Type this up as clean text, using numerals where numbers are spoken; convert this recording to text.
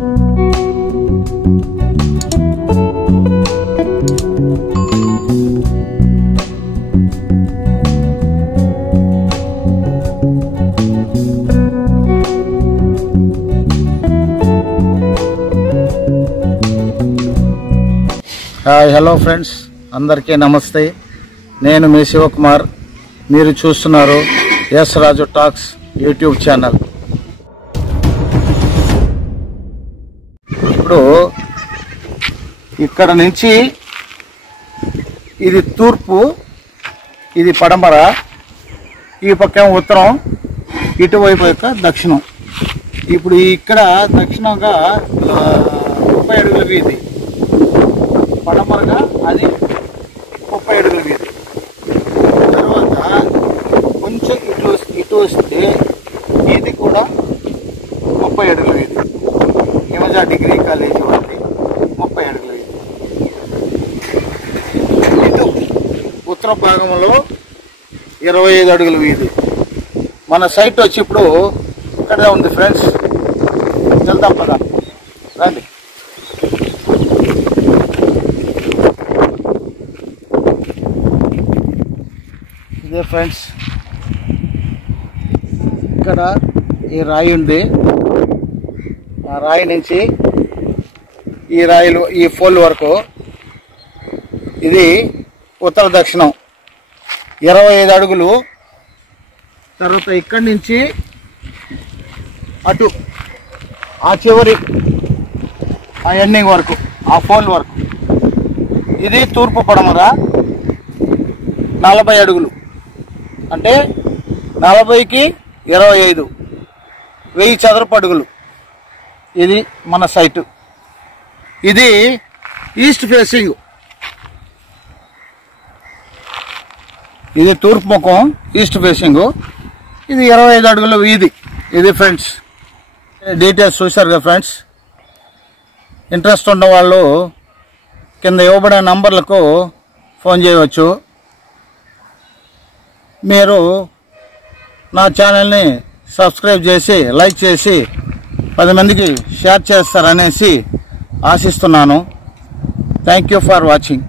Hi hello friends, అందరికీ నమస్తే. నేను మీ శివకుమార్. మీరు చూస్తున్నారు ఎస్ రాజు టాక్స్ యూట్యూబ్ ఛానల్. ఇప్పుడు ఇక్కడ నుంచి ఇది తూర్పు, ఇది పడమర, ఈ పక్క ఉత్తరం, ఇటువైపు యొక్క దక్షిణం. ఇప్పుడు ఇక్కడ దక్షిణంగా 30 అడుగుల వీధి, పడమరగా అది 30 అడుగుల వీధి. తర్వాత కొంచెం ఇటు వస్తే ఇది కూడా 30 అడుగుల వీధి. హిమజా డిగ్రీ కాలేజీ వాళ్ళది 30 అడుగుల వీధి. ఇటు ఉత్తర భాగంలో 25 అడుగుల వీధి. మన సైట్ వచ్చి ఇప్పుడు ఇక్కడే ఉంది ఫ్రెండ్స్. వెళ్దాం పదా, రండి. ఇదే ఫ్రెండ్స్, ఇక్కడ ఈ రాయి ఉంది. ఆ రాయి నుంచి ఈ రాయిలు, ఈ పోల్ వరకు ఇది ఉత్తర దక్షిణం 25 అడుగులు. తర్వాత ఇక్కడి నుంచి అటు ఆ చివరి ఆ ఎండింగ్ వరకు, ఆ పోల్ వరకు ఇది తూర్పు పడమర 40 అడుగులు. అంటే 40కి 25, 1000 చదరపు అడుగులు. ఇది మన సైటు. ఇది ఈస్ట్ ఫేసింగ్, ఇది తూర్పు ముఖం, ఈస్ట్ ఫేసింగ్. ఇది 25 అడుగుల వీధి. ఇది ఫ్రెండ్స్ డీటెయిల్స్ చూశారు కదా ఫ్రెండ్స్. ఇంట్రెస్ట్ ఉన్న వాళ్ళు కింద ఇవ్వబడే నంబర్లకు ఫోన్ చేయవచ్చు. మీరు నా ఛానల్ని సబ్స్క్రైబ్ చేసి, లైక్ చేసి 10 మందికి షేర్ చేస్తారనేసి ఆశిస్తున్నాను. Thank you for watching.